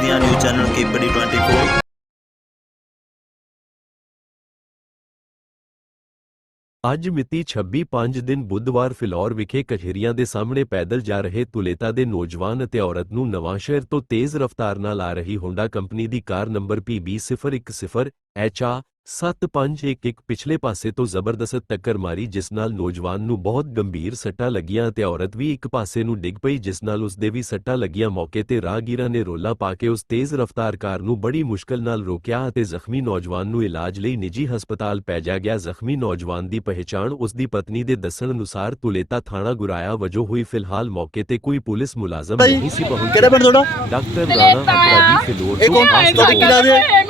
ਪੰਜਾਬ ਦੀਆਂ news channel KPD 24 ਅੱਜ ਮਿਤੀ 26/5 ਦਿਨ ਬੁੱਧਵਾਰ ਫਿਲੌਰ ਵਿਖੇ ਕਚਹਿਰੀਆਂ ਦੇ ਸਾਹਮਣੇ ਪੈਦਲ ਜਾ ਰਹੇ ਤੁਲੇਤਾ ਦੇ ਨੌਜਵਾਨ ਅਤੇ ਔਰਤ ਨੂੰ ਨਵਾਂਸ਼ਹਿਰ ਤੋਂ ਤੇਜ਼ ਰਫ਼ਤਾਰ ਨਾਲ ਆ ਰਹੀ ਹੋਂਡਾ ਕੰਪਨੀ ਦੀ ਕਾਰ ਨੰਬਰ PB010 HA 7511 ਪਿਛਲੇ ਪਾਸੇ ਤੋਂ ਜ਼ਬਰਦਸਤ ਟੱਕਰ ਮਾਰੀ ਜਿਸ ਨਾਲ ਨੌਜਵਾਨ ਨੂੰ ਬਹੁਤ ਗੰਭੀਰ ਸੱਟਾਂ ਲੱਗੀਆਂ ਅਤੇ ਔਰਤ ਵੀ ਇੱਕ ਪਾਸੇ ਨੂੰ ਡਿੱਗ ਪਈ ਜਿਸ ਨਾਲ ਉਸ ਦੇ ਵੀ ਸੱਟਾਂ ਲੱਗੀਆਂ। ਮੌਕੇ ਤੇ ਰਾਹਗੀਰਾਂ ਨੇ ਰੋਲਾ ਪਾ ਕੇ ਉਸ ਤੇਜ਼ ਰਫ਼ਤਾਰ ਕਾਰ ਨੂੰ ਬੜੀ ਮੁਸ਼ਕਲ ਨਾਲ ਰੋਕਿਆ ਅਤੇ ਜ਼ਖਮੀ ਨੌਜਵਾਨ ਨੂੰ ਇਲਾਜ ਲਈ ਨਿੱਜੀ ਹਸਪਤਾਲ ਭੇਜਿਆ ਗਿਆ। ਜ਼ਖਮੀ ਨੌਜਵਾਨ ਦੀ ਪਹਿਚਾਣ ਉਸ ਦੀ ਪਤਨੀ ਦੇ ਦੱਸਣ ਅਨੁਸਾਰ ਤੁਲੇਤਾ ਥਾਣਾ ਗੁਰਾਇਆ ਵਜੋਂ ਹੋਈ। ਫਿਲਹਾਲ ਮੌਕੇ ਤੇ ਕੋਈ ਪੁਲਿਸ ਮੁਲਾਜ਼ਮ ਨਹੀਂ ਸੀ ਪਹੁੰਚਿਆ ਡਾਕਟਰ ਰਾਣਾ ਅਪਰਾਧੀ ਫਿਲੌਰ ਤੋਂ ਕੌਣ?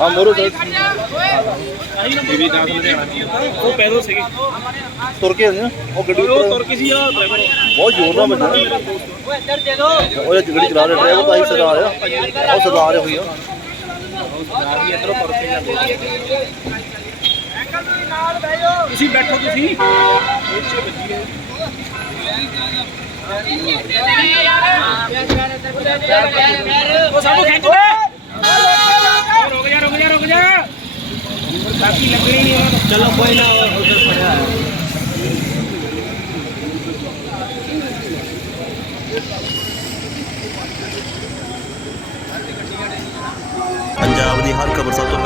ਆ ਮੋਰੋ ਸਰ ਉਹ ਪੈਦਲ ਸੀਗੇ ਤੁਰ ਕੇ ਆਉਂਦੇ ਨਾ ਉਹ ਗੱਡੀ ਉਹ ਉੱਪਰ ਤੁਰ ਕੇ ਸੀ ਆ ਡਰਾਈਵਰ ਬਹੁਤ ਜ਼ੋਰ ਨਾਲ ਵੱਜਾ ਉਹ ਇਹ ਗੱਡੀ ਚਲਾ ਰਿਹਾ ਡਰਾਈਵਰ ਤਾਂ ਹੀ ਸਦਾ ਆ ਰਿਹਾ ਉਹ ਸਦਾ ਆ ਰਿਹਾ ਹੋਈ ਆ ਤੁਸੀਂ ਬੈਠੋ ਤੁਸੀਂ ਉਹ ਸਭ ਖਿੱਚ ਲੈ ਉਹ ਰੁਕ ਜਾ ਰੁਕ ਜਾ ਰੁਕ ਜਾ ਬਾਕੀ ਲੱਗਣੀ ਨਹੀਂ ਉਹਨਾਂ ਨੂੰ ਚਲੋ ਕੋਈ ਨਾ ਉਧਰ ਪੜਿਆ ਪੰਜਾਬ ਦੀ ਹਰ ਖਬਰ ਸਭ ਤੋਂ